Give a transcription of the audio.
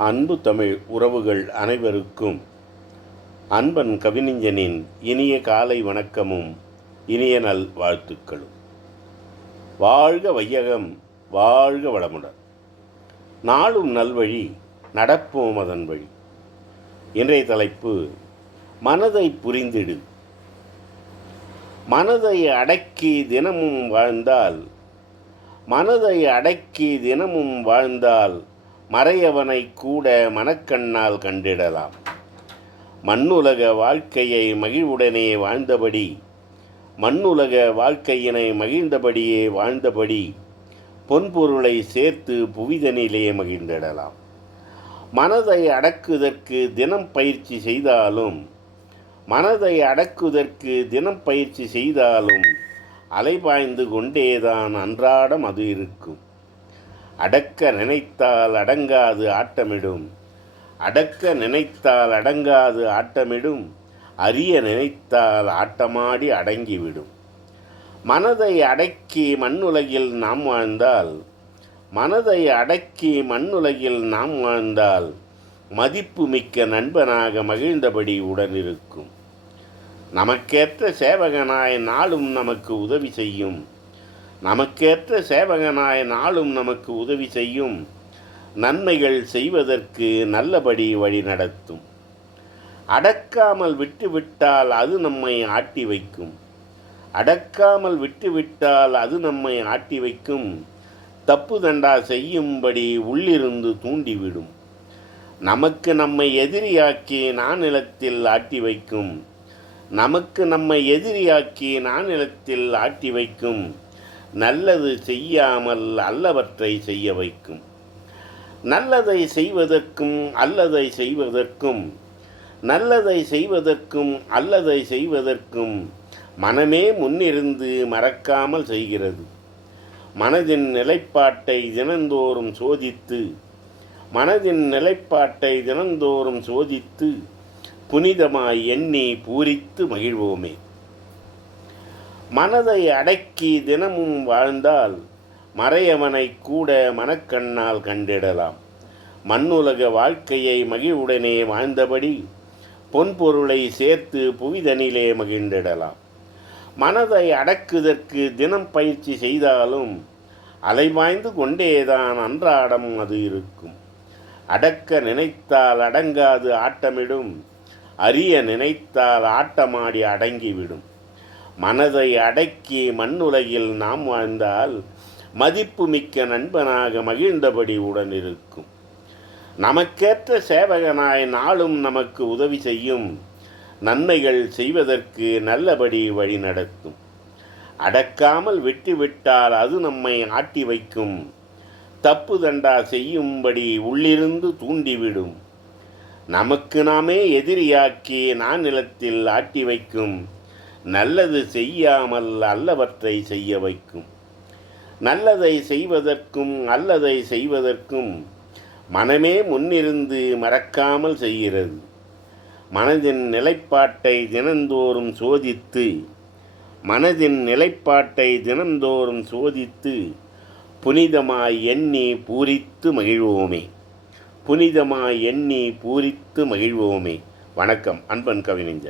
அன்பு தமிழ் உறவுகள் அனைவருக்கும் அன்பன் கவிஞனின் இனிய காலை வணக்கமும் இனிய நல் வாழ்த்துக்களும். வாழ்க வையகம் வாழ்க வளமுடன். நாளும் நல்வழி நடப்போம் அதன் வழி. இன்றைய தலைப்பு மனதை புரிந்திடு. மனதை அடக்கி தினமும் வாழ்ந்தால் மனதை அடக்கி தினமும் வாழ்ந்தால் மறையவனை கூட மனக்கண்ணால் கண்டிடலாம். மண்ணுலக வாழ்க்கையை மகிழ்வுடனே வாழ்ந்தபடி மண்ணுலக வாழ்க்கையினை மகிழ்ந்தபடியே வாழ்ந்தபடி பொன்பொருளை சேர்த்து புவிதனிலே மகிழ்ந்திடலாம். மனதை அடக்குவதற்கு தினம் பயிற்சி செய்தாலும் மனதை அடக்குவதற்கு தினம் பயிற்சி செய்தாலும் அலைபாய்ந்து கொண்டேதான் அன்றாடம் அது இருக்கும். அடக்க நினைத்தால் அடங்காது ஆட்டமிடும். அடக்க நினைத்தால் அடங்காது ஆட்டமிடும். அறிய நினைத்தால் ஆட்டமாடி அடங்கிவிடும். மனதை அடக்கி மண்ணுலகில் நாம் வாழ்ந்தால் மனதை அடக்கி மண்ணுலகில் நாம் வாழ்ந்தால் மதிப்பு மிக்க நண்பனாக மகிழ்ந்தபடி உடனிருக்கும். நமக்கேற்ற சேவகனாய் நாளும் நமக்கு உதவி செய்யும். நமக்கேற்ற சேவகனாய் நாளும் நமக்கு உதவி செய்யும். நன்மைகள் செய்வதற்கு நல்லபடி வழி நடத்தும். அடக்காமல் விட்டுவிட்டால் அது நம்மை ஆட்டி வைக்கும். அடக்காமல் விட்டுவிட்டால் அது நம்மை ஆட்டி வைக்கும். தப்பு தண்டா செய்யும்படி உள்ளிருந்து தூண்டிவிடும். நமக்கு நம்மை எதிரியாக்கி நானிலத்தில் ஆட்டி வைக்கும். நமக்கு நம்மை எதிரியாக்கி நானிலத்தில் ஆட்டி வைக்கும். நல்லது செய்யாமல் அல்லவற்றை செய்ய வைக்கும். நல்லதை செய்வதற்கும் அல்லதை செய்வதற்கும் நல்லதை செய்வதற்கும் அல்லதை செய்வதற்கும் மனமே முன்னிருந்து மறக்காமல் செய்கிறது. மனதின் நிலைப்பாட்டை தினந்தோறும் சோதித்து மனதின் நிலைப்பாட்டை தினந்தோறும் சோதித்து புனிதமாய் எண்ணி பூரித்து மகிழ்வோமே. மனதை அடக்கி தினமும் வாழ்ந்தால் மறையவனை கூட மனக்கண்ணால் கண்டிடலாம். மண்ணுலக வாழ்க்கையை மகிழ்வுடனே வாழ்ந்தபடி பொன்பொருளை சேர்த்து புவிதனிலே மகிழ்ந்திடலாம். மனதை அடக்குதற்கு தினம் பயிற்சி செய்தாலும் அலைவாய்ந்து கொண்டேதான் அன்றாடம் அது இருக்கும். அடக்க நினைத்தால் அடங்காது ஆட்டமிடும் அறிய நினைத்தால் ஆட்டமாடி அடங்கிவிடும். மனதை அடக்கி மண்ணுலகில் நாம் வாழ்ந்தால் மதிப்பு மிக்க நண்பனாக மகிழ்ந்தபடி உடன் இருக்கும் நமக்கேற்ற சேவகனாய் நாளும் நமக்கு உதவி செய்யும். நன்மைகள் செய்வதற்கு நல்லபடி வழி நடத்தும் அடக்காமல் விட்டுவிட்டால் அது நம்மை ஆட்டி வைக்கும். தப்பு தண்டா செய்யும்படி உள்ளிருந்து தூண்டிவிடும். நமக்கு நாமே எதிரியாக்கி நான் நிலத்தில் ஆட்டி வைக்கும். நல்லது செய்யாமல் அல்லவற்றை செய்ய வைக்கும். நல்லதை செய்வதற்கும் அல்லதை செய்வதற்கும் மனமே முன்னிருந்து மறக்காமல் செய்கிறது. மனதின் நிலைப்பாட்டை தினந்தோறும் சோதித்து மனதின் நிலைப்பாட்டை தினந்தோறும் சோதித்து புனிதமாய் எண்ணி பூரித்து மகிழ்வோமே. புனிதமாய் எண்ணி பூரித்து மகிழ்வோமே. வணக்கம் அன்பன் கவிஞன்